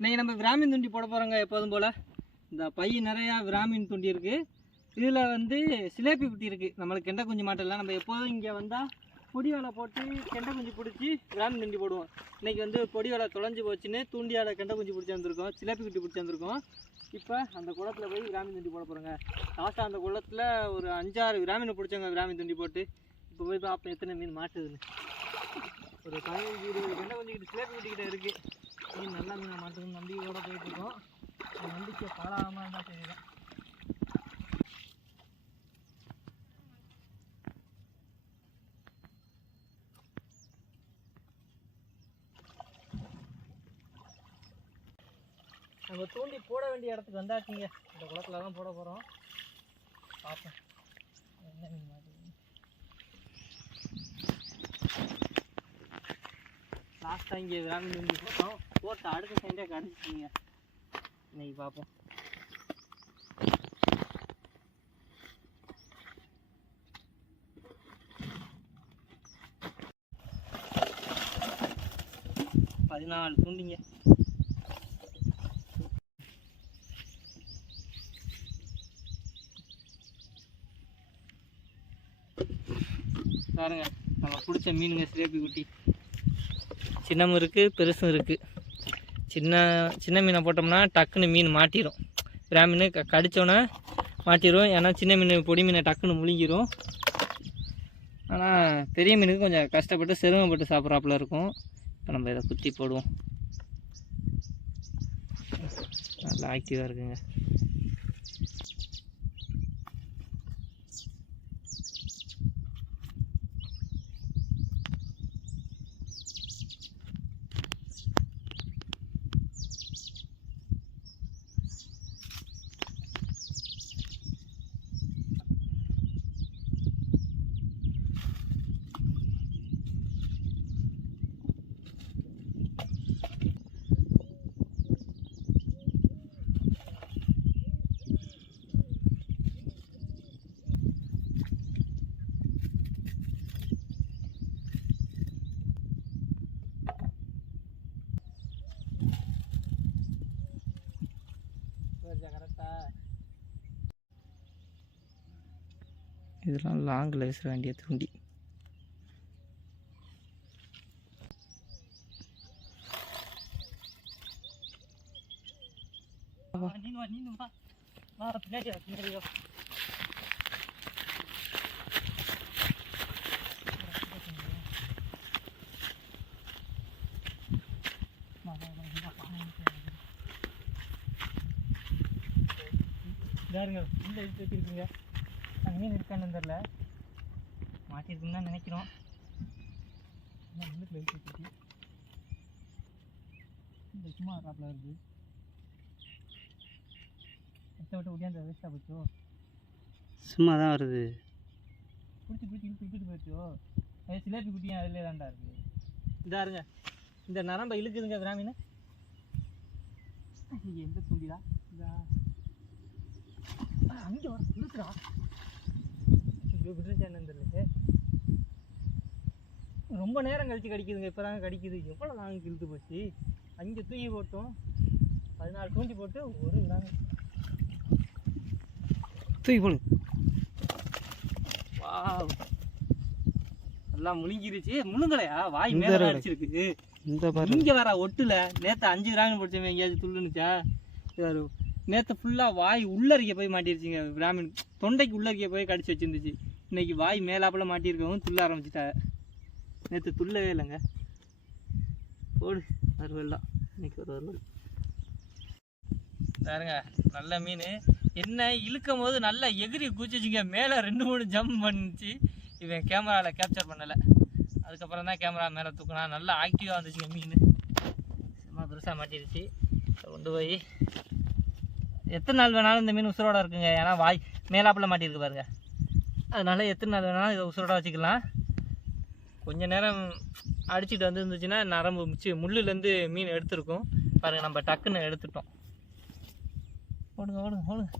இன்றைக்கி நம்ம விராமின் துண்டி போட போகிறோங்க. எப்போதும் போல் இந்த பை நிறையா விராமின் துண்டி இருக்குது. இதில் வந்து சிலேபி குட்டி இருக்குது. நம்மளுக்கு கெண்டை குஞ்சு மாட்டல. நம்ம எப்போதும் இங்கே வந்தால் பொடி வலை போட்டு கெண்டை குஞ்சு பிடிச்சி விராமின் துண்டி போடுவோம். இன்றைக்கி வந்து பொடி வலை தொலைஞ்சி போச்சுன்னு தூண்டியால் கெண்டை குஞ்சு பிடிச்சி வந்திருக்கோம், சிலேபி குட்டி பிடிச்சி வந்திருக்கோம். இப்போ அந்த குளத்தில் போய் விராமின் துண்டி போட போகிறோங்க. லாஸ்ட்டாக அந்த குளத்தில் ஒரு 5-6 விராமினை பிடிச்சவங்க விராமின் துண்டி போட்டு. இப்போ போய் பார்ப்போம் எத்தனை மீன் மாட்டுதுன்னு. ஒரு 15-20 கெண்டை குஞ்சுக்கிட்ட சிலேபி குட்டிக்கிட்ட இருக்குது. மீன் நல்லா மீனை மாட்டுதுன்னு நம்பிக்கையோடு போயிட்டுருக்கோம். நம்பிக்கை பாலாகாமல் தான் தெரியல. நம்ம தூண்டி போட வேண்டிய இடத்துக்கு வந்தாச்சுங்க. இந்த குளத்தில் தான் போட போகிறோம். பார்ப்போம் என்ன மீன் மாட்டுது. லாஸ்ட்டாக இங்கே விராமின் துண்டி போட்டோம். போட்டு அடுத்த சைண்டே கடிச்சிச்சிங்க. இன்னைக்கு பார்ப்போம். பதினாலு தூண்டிங்க. பாருங்க நம்ம பிடிச்ச மீனுங்க சிலேபி குட்டி. சின்னமும் இருக்குது பெருசும் இருக்குது. சின்ன மீனை போட்டோம்னா டக்குன்னு மீன் மாட்டிடும். விராமீன் கடித்தோன்னே மாட்டிடும். ஏன்னா சின்ன மீன் பொடி மீனை டக்குன்னு முழுங்கிடும். ஆனால் பெரிய மீனுக்கு கொஞ்சம் கஷ்டப்பட்டு சிரமப்பட்டு சாப்பிட்றாப்புல இருக்கும். இப்போ நம்ம இதை குத்தி போடுவோம். நல்லா ஆக்டிவாக இருக்குங்க. இதெல்லாம் லாங்கில் வீச வேண்டிய தூண்டி. பாருங்க உள்ள எடுத்து வச்சிருக்கீங்க. மீன் இருக்கான்னு தெரில, மாட்டிருக்குன்னு தான் நினைக்கிறோம். சும்மா காப்பில் இருக்குது. விட்டு ஒடியாந்து வேஸ்ட்டாக போச்சோ. சும்மா தான் வருது. பிடிச்சி இழுத்துட்டு போயிடுச்சோ. சிலேபி குட்டியும் அதிலே தாண்டா இருக்குது. இதா இருங்க, இந்த நரம்பை இழுக்குதுங்க விராமீன். எந்த தூண்டிடா இதா அங்கே வர இழுக்குறா. விட்டுருச்சேன்னு தெரியல. ரொம்ப நேரம் கழிச்சு கடிக்குதுங்க. இப்போ தாங்க கடிக்குது. எவ்வளோ நாங்கள் இழுத்து போச்சு. அங்கே தூக்கி போட்டோம். 14 தூண்டி போட்டு ஒரு கிராம் தூக்கி போடு. வா எல்லாம் முழுங்கிருச்சு. முழுங்கலையா? வாய் மேலே அடிச்சிருக்கு. இங்கே வர ஒட்டுல நேற்று 5 கிராம் பிடிச்சவன் எங்கேயாச்சும் துள்ளுனுச்சா? நேற்று ஃபுல்லாக வாய் உள்ளறிக்க போய் மாட்டிருச்சுங்க. விராமீன் தொண்டைக்கு உள்ளறிக்க போய் கடிச்சு வச்சுருந்துச்சு. இன்றைக்கி வாய் மேலாப்பில் மாட்டியிருக்கவும் துள்ள ஆரம்பிச்சிட்டா. நேற்று துள்ளவே இல்லைங்க. போடு வறுவல்லாம். இன்றைக்கி ஒரு வறுவல் பாருங்க. நல்ல மீன். என்ன இழுக்கும் போது நல்லா எகிரி குச்சிச்சிங்க. மேலே 2-3 ஜம்ப் பண்ணிச்சு. இவன் கேமராவில் கேப்சர் பண்ணலை. அதுக்கப்புறம் தான் கேமரா மேலே தூக்கினா. நல்லா ஆக்டிவாக வந்துச்சுங்க மீன். சும்மா பெருசாக மாட்டிருச்சு. கொண்டு போய் எத்தனை நாள் வேணாலும் இந்த மீன் உசுரோட இருக்குங்க. ஏன்னா வாய் மேலாப்பில் மாட்டியிருக்கு பாருங்க. அதனால் எத்தனை நாள் வேணாலும் இதை உசுரோட வச்சுக்கலாம். கொஞ்சம் நேரம் அடிச்சுட்டு வந்துருந்துச்சுன்னா நரம்பு முள்ளுலேருந்து மீன் எடுத்துருக்கும் பாருங்கள். நம்ம டக்குன்னு எடுத்துட்டோம். ஓடுங்க ஓடுங்க ஓடுங்க.